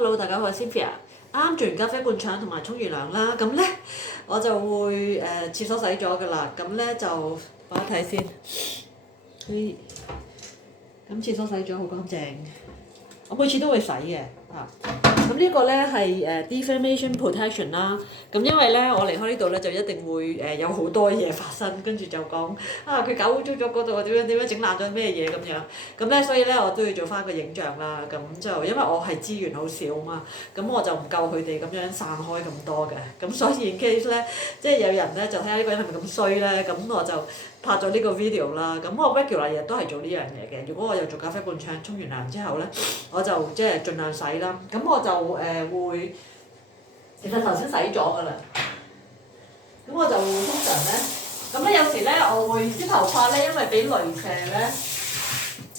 Hello，大家好，我係 Cynthia。啱做完咖啡灌腸同埋沖完涼啦，咁咧我就會廁所洗咗㗎啦，咁咧就幫我睇先。嘿，咁廁所洗咗好乾淨，我每次都會洗嘅嚇。咁呢個咧係Defamation Protection 啦。咁因為咧我離開呢度咧就一定會有好多嘢發生，跟住就講佢搞污糟咗嗰度點樣整爛咗咩嘢咁樣。咁咧所以咧我都要做翻個影像啦。咁就因為我係資源好少嘛，咁我就唔夠佢哋咁樣散開咁多嘅。咁所以 in case 咧，即係有人咧就睇下呢個人係咪咁衰咧，咁我就拍咗呢個 video 啦。咁我 regular 日都係做呢樣嘢嘅。如果我又做咖啡灌腸，沖完涼之後咧，我就即係盡量洗啦。咁我就會，其實頭先洗咗㗎啦。咁我就通常咧，咁咧有時咧我會啲頭髮咧，因為俾雷射咧，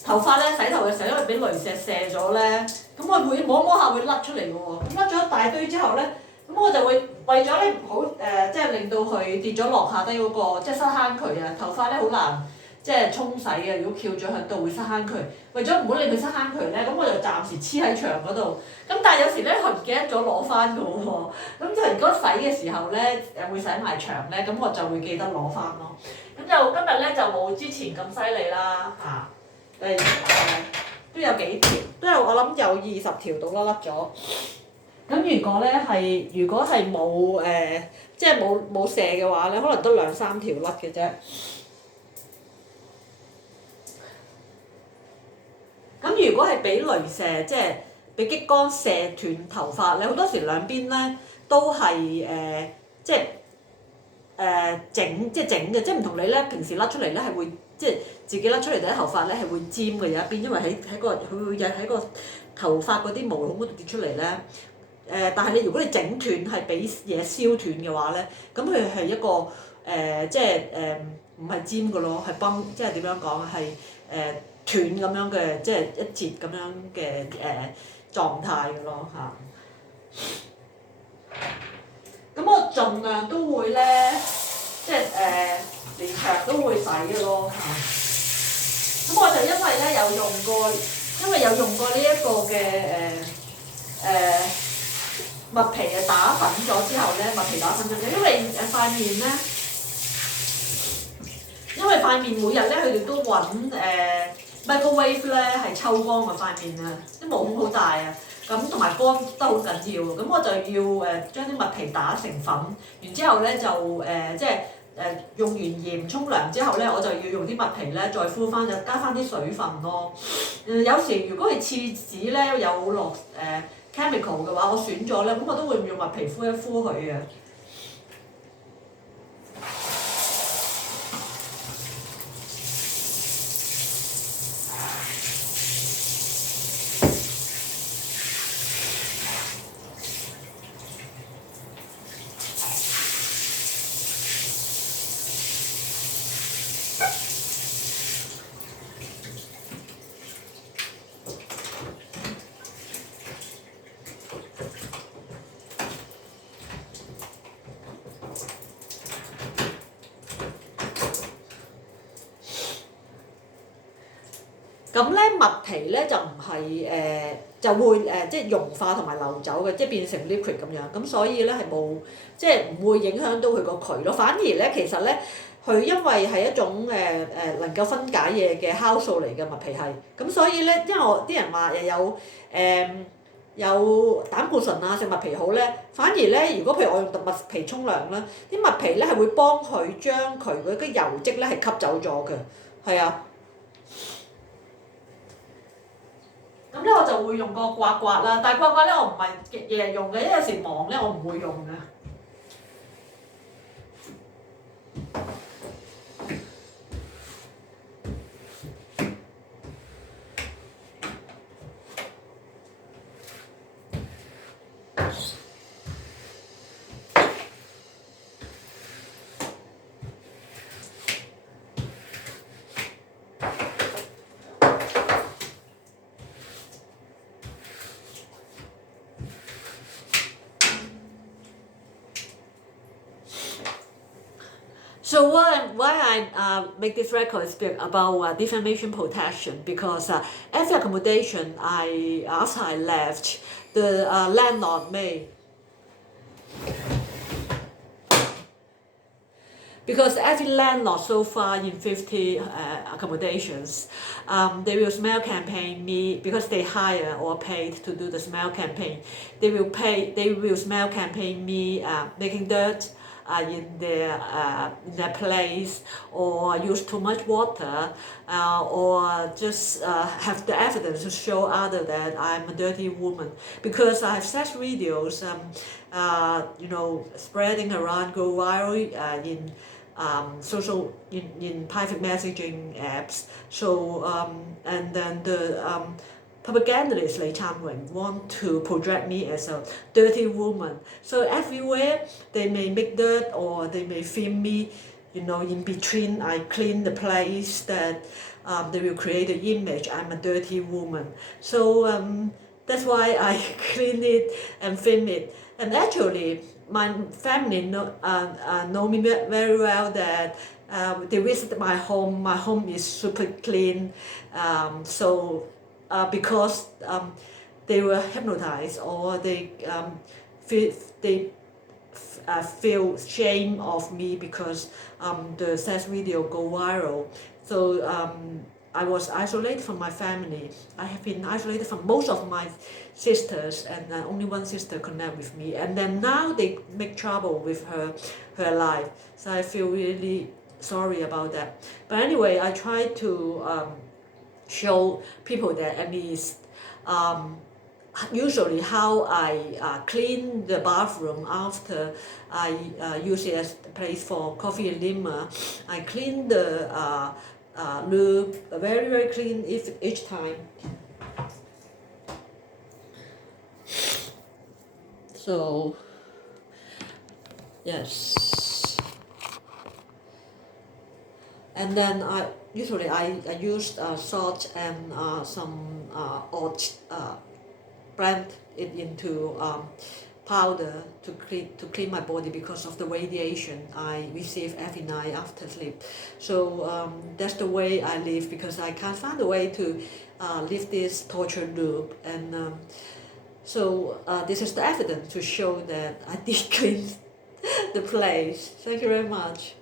頭髮咧洗頭嘅時候因為俾雷射射咗咧，咁我會摸摸下會甩出嚟嘅喎。咁甩咗一大堆之後咧，咁我就會為咗咧唔好即係令到佢跌咗落下低嗰個即係塞坑渠啊，頭髮咧好難即係沖洗嘅，如果翹咗喺度會塞坑渠。為咗唔好令佢塞坑渠咧，咁我就暫時黐喺牆嗰度。咁但係有時咧佢唔記得咗攞翻嘅喎，咁就如果洗嘅時候咧會洗埋牆咧，咁我就會記得攞翻咯。咁就今日咧就冇之前咁犀利啦嚇，都有幾條，都有我諗有20條到啦甩咗。咁如果係冇即係冇射嘅話咧，可能都2-3條甩嘅啫。咁如果係俾雷射，即係俾激光射斷頭髮咧，好多時兩邊咧都係即係整嘅，即係唔同你咧平時甩出嚟咧係會即係自己甩出嚟啲頭髮咧係會尖嘅有一邊，因為佢會喺個頭髮嗰啲毛孔嗰度跌出嚟咧。但係如果你整斷係俾嘢燒斷嘅話咧，咁佢係一個即係唔係尖嘅咯，係崩，即係點樣講啊？係斷咁樣嘅，即係一截咁樣嘅狀態嘅咯嚇。咁我盡量都會咧，即係連牆都會洗嘅咯嚇。咁我就因為有用過呢一個嘅麥皮打粉咗之後咧，麥皮打粉咗，因為塊面每日咧佢哋都揾microwave 咧係抽乾個塊面啊，啲毛孔好大啊，咁同埋乾得好緊要，咁我就要將啲麥皮打成粉，然之後咧就即係用完鹽沖涼之後咧，我就要用啲麥皮咧再敷翻，就加翻啲水分咯。有時如果係廁紙咧有落chemical 嘅話，我選咗咧，咁我都會用麥皮敷一敷佢嘅。咁咧麥皮咧就唔係就會即係融化同埋流走嘅，即係變成 liquid 咁樣。咁所以咧係冇即係唔會影響到佢個渠咯。反而咧其實咧佢因為係一種能夠分解嘢嘅酵素嚟嘅麥皮係。咁所以咧，因為啲人話有膽固醇啊，食麥皮好咧。反而咧，如果譬如我用麥皮沖涼咧，啲麥皮咧係會幫佢將佢嗰啲油脂咧係吸走咗嘅，係啊。咁咧我就會用個刮刮啦，但係刮刮咧我唔係日日用嘅，因為有時忙咧我唔會用嘅。I make this record is about defamation protection because every accommodation after I left, the landlord may. Because every landlord so far in 50 accommodations, they will smell campaign me because they hire or paid to do the smell campaign. They will smell campaign me making dirt in their place, or use too much water, or just have the evidence to show other that I'm a dirty woman, because I have sex videos spreading around, go viral in private messaging apps. So and then the propagandists like Chan Wen want to project me as a dirty woman. So everywhere they may make dirt or they may film me, in between I clean the place, that they will create an image I'm a dirty woman. So that's why I clean it and film it. And actually, my family know me very well, that they visit my home. My home is super clean. Because they were hypnotized, or they feel shame of me because the sex video go viral. So I was isolated from my family. I have been isolated from most of my sisters, and only one sister connect with me. And then now they make trouble with her life. So I feel really sorry about that. But anyway, I try to show people that at least usually how I clean the bathroom after I use it as a place for coffee and enema. I clean the lube very clean each time. So yes, and then I usually used salt and some odd blend it into powder to clean my body because of the radiation I receive every night after sleep. So that's the way I live, because I can't find a way to live this torture loop. And so this is the evidence to show that I did clean the place. Thank you very much.